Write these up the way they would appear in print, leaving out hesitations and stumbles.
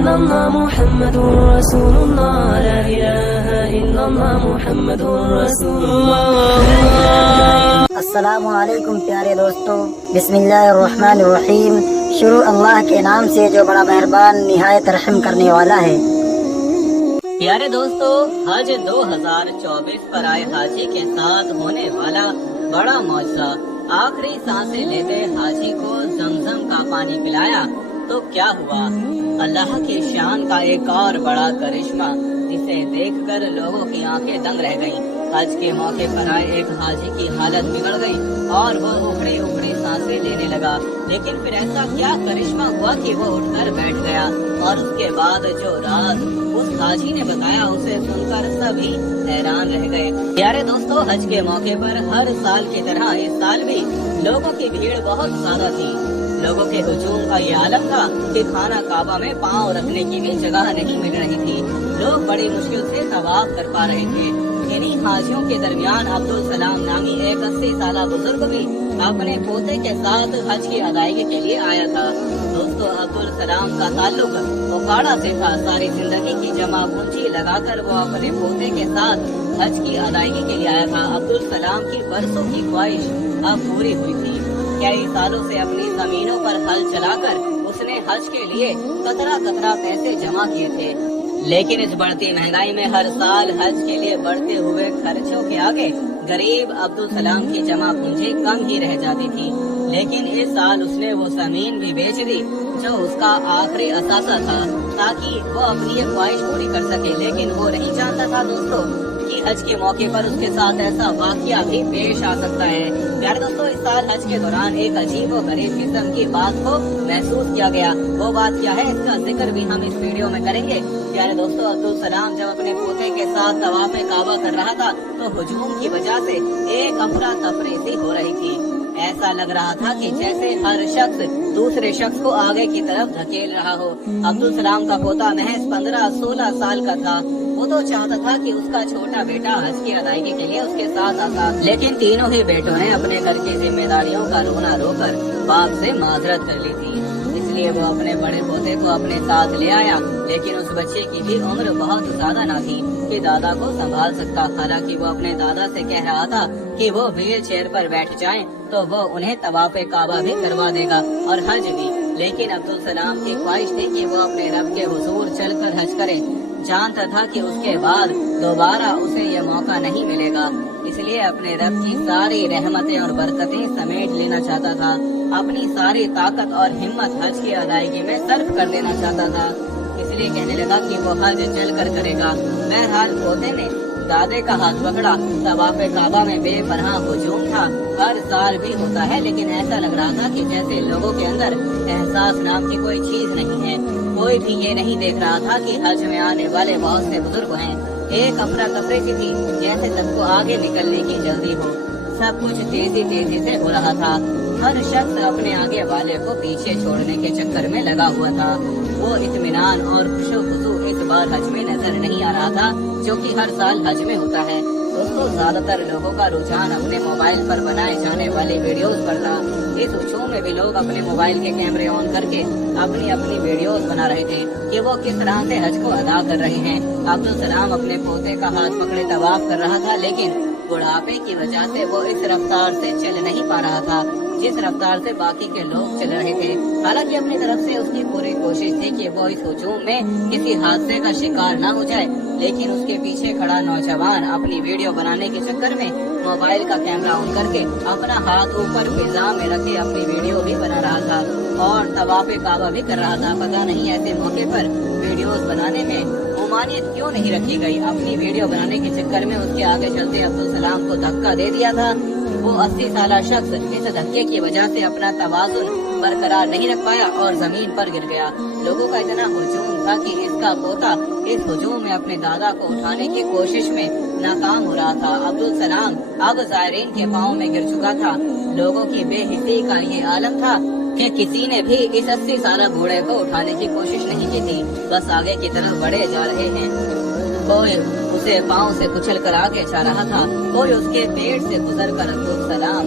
إلا الله محمد رسول الله لا إله إلا الله محمد رسول الله. السلام علیکم پیارے دوستو، بسم اللہ الرحمن الرحیم. شروع اللہ کے نام سے جو بڑا مہربان نہایت رحم کرنے والا ہے. پیارے دوستو، حج 2024 پر آئے حاجی کے ساتھ ہونے والا بڑا معجزہ. آخری سانسیں لیتے حاجی کو زمزم کا پانی پلایا تو کیا ہوا؟ اللہ کی شان کا ایک اور بڑا کرشمہ جسے دیکھ کر لوگوں کی آنکھیں دنگ رہ گئیں. حج کے موقع پر آئے ایک حاجی کی حالت بگڑ گئی اور وہ اکھڑی اکھڑی سانسیں لینے لگا. لیکن پھر ایسا کیا کرشمہ ہوا کہ وہ اٹھ کر بیٹھ گیا، اور اس کے بعد جو راز اس حاجی نے بتایا اسے سن کر سبھی حیران رہ گئے. پیارے دوستو، حج کے موقع پر ہر سال کی طرح اس سال بھی لوگوں کی بھیڑ بہت زیادہ تھی. لوگوں کے ہجوم کا یہ عالم تھا کہ خانہ کعبہ میں پاؤں رکھنے کی بھی جگہ نہیں مل رہی تھی. لوگ بڑی مشکل سے طواف کر پا رہے تھے. انہی حاجیوں کے درمیان عبدالسلام نامی ایک 80 سالہ بزرگ بھی اپنے پوتے کے ساتھ حج کی ادائیگی کے لیے آیا تھا. دوستو، عبدالسلام کا تعلق اوکاڑا سے تھا. ساری زندگی کی جمع پونجی لگا کر وہ اپنے پوتے کے ساتھ حج کی ادائیگی کے لیے آیا تھا. عبدالسلام کی برسوں کی خواہش اب پوری ہوئی تھی. کئی سالوں سے اپنی زمینوں پر ہل چلا کر اس نے حج کے لیے قطرہ قطرہ پیسے جمع کیے تھے. لیکن اس بڑھتی مہنگائی میں ہر سال حج کے لیے بڑھتے ہوئے خرچوں کے آگے غریب عبدالسلام کی جمع پونجی کم ہی رہ جاتی تھی. لیکن اس سال اس نے وہ زمین بھی بیچ دی جو اس کا آخری اثاثہ تھا تاکہ وہ اپنی یہ خواہش پوری کر سکے. لیکن وہ نہیں جانتا تھا دوستو کہ حج کے موقع پر اس کے ساتھ ایسا واقعہ بھی پیش آ سکتا ہے. پیارے دوستو، اس سال حج کے دوران ایک عجیب و غریب قسم کی بات کو محسوس کیا گیا. وہ بات کیا ہے، اس کا ذکر بھی ہم اس ویڈیو میں کریں گے. پیارے دوستو، عبدالسلام جب اپنے پوتے کے ساتھ طواف کعبہ کر رہا تھا تو ہجوم کی وجہ سے ایک افراتفری سی ہو رہی تھی. ایسا لگ رہا تھا کہ جیسے ہر شخص دوسرے شخص کو آگے کی طرف دھکیل رہا ہو. عبدالسلام کا پوتا محض 15-16 سال کا تھا. وہ تو چاہتا تھا کہ اس کا چھوٹا بیٹا حج کی ادائیگی کے لیے اس کے ساتھ آتا، لیکن تینوں ہی بیٹوں نے اپنے گھر کی ذمہ داریوں کا رونا رو کر باپ سے معذرت کر لی تھی. اس لیے وہ اپنے بڑے پوتے کو اپنے ساتھ لے آیا. لیکن اس بچے کی بھی عمر بہت زیادہ نہ تھی کہ دادا کو سنبھال سکتا. حالانکہ وہ اپنے دادا سے کہہ رہا تھا کہ وہ ویل چیئر پر بیٹھ جائیں تو وہ انہیں طواف کعبہ بھی کروا دے گا اور حج بھی. لیکن عبدالسلام کی خواہش تھی کہ وہ اپنے رب کے حضور چل کر حج کرے. جانتا تھا کہ اس کے بعد دوبارہ اسے یہ موقع نہیں ملے گا، اس لیے اپنے رب کی ساری رحمتیں اور برکتیں سمیٹ لینا چاہتا تھا. اپنی ساری طاقت اور ہمت حج کی ادائیگی میں صرف کر دینا چاہتا تھا. اس لیے کہنے لگا کہ وہ حج چل کر کرے گا. بہرحال پوتے نے دادے کا ہاتھ پکڑا. طواف کعبہ میں بے پناہ ہجوم تھا. ہر سال بھی ہوتا ہے، لیکن ایسا لگ رہا تھا کہ جیسے لوگوں کے اندر احساس نام کی کوئی چیز نہیں ہے. کوئی بھی یہ نہیں دیکھ رہا تھا کہ حج میں آنے والے بہت سے بزرگ ہیں. ایک افراتفری سی تھی، جیسے سب کو آگے نکلنے کی جلدی ہو. سب کچھ تیزی تیزی سے ہو رہا تھا. ہر شخص اپنے آگے والے کو پیچھے چھوڑنے کے چکر میں لگا ہوا تھا. وہ اطمینان اور خوش و خضوع اس بار حج میں نظر نہیں آ رہا تھا، جو کہ ہر سال حج میں ہوتا ہے. دوستو، زیادہ تر لوگوں کا رجحان اپنے موبائل پر بنائے جانے والی ویڈیوز پر تھا. اس شو میں بھی لوگ اپنے موبائل کے کیمرے آن کر کے اپنی اپنی ویڈیوز بنا رہے تھے کہ وہ کس طرح سے حج کو ادا کر رہے ہیں. عبدالسلام اپنے پوتے کا ہاتھ پکڑے طواف کر رہا تھا، لیکن بڑھاپے کی وجہ سے وہ اس رفتار سے چل نہیں پا رہا تھا جس رفتار سے باقی کے لوگ چل رہے تھے. حالانکہ اپنی طرف سے اس کی پوری کوشش تھی کہ وہ اس ہجوم میں کسی حادثے کا شکار نہ ہو جائے. لیکن اس کے پیچھے کھڑا نوجوان اپنی ویڈیو بنانے کے چکر میں موبائل کا کیمرہ آن کر کے اپنا ہاتھ اوپر فضا میں رکھے اپنی ویڈیو بھی بنا رہا تھا اور طواف کعبہ بھی کر رہا تھا. پتہ نہیں ایسے موقع پر ویڈیوز بنانے میں ممانعت کیوں نہیں رکھی گئی. اپنی ویڈیو بنانے کے چکر میں اس کے آگے چلتے عبدالسلام کو دھکا دے دیا تھا. وہ 80 سالہ شخص اس دھکے کی وجہ سے اپنا توازن برقرار نہیں رکھ پایا اور زمین پر گر گیا. لوگوں کا اتنا ہجوم تھا کہ اس کا پوتا اس ہجوم میں اپنے دادا کو اٹھانے کی کوشش میں ناکام ہو رہا تھا. عبدالسلام اب زائرین کے پاؤں میں گر چکا تھا. لوگوں کی بے حسی کا یہ عالم تھا کہ کسی نے بھی اس 80 سالہ بوڑھے کو اٹھانے کی کوشش نہیں کی تھی. بس آگے کی طرف بڑھے جا رہے ہیں. کوئی اسے پاؤں سے کچل کر آگے جا رہا تھا، کوئی اس کے پیٹ سے گزر کر عبدالسلام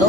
2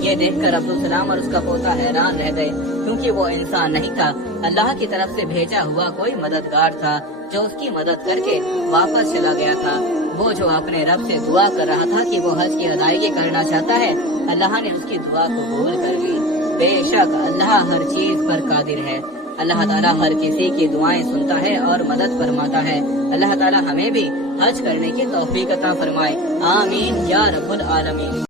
یہ دیکھ کر عبدالسلام اور اس کا پوتا حیران رہ گئے، کیونکہ وہ انسان نہیں تھا، اللہ کی طرف سے بھیجا ہوا کوئی مددگار تھا جو اس کی مدد کر کے واپس چلا گیا تھا۔ وہ جو اپنے رب سے دعا کر رہا تھا کہ وہ حج کی ادائیگی کرنا چاہتا ہے، اللہ نے اس کی دعا قبول کر لی۔ بے شک اللہ ہر چیز پر قادر ہے۔ اللہ تعالیٰ ہر کسی کی دعائیں سنتا ہے اور مدد فرماتا ہے۔ اللہ تعالیٰ ہمیں بھی حج کرنے کی توفیق عطا فرمائے، آمین یا رب العالمین۔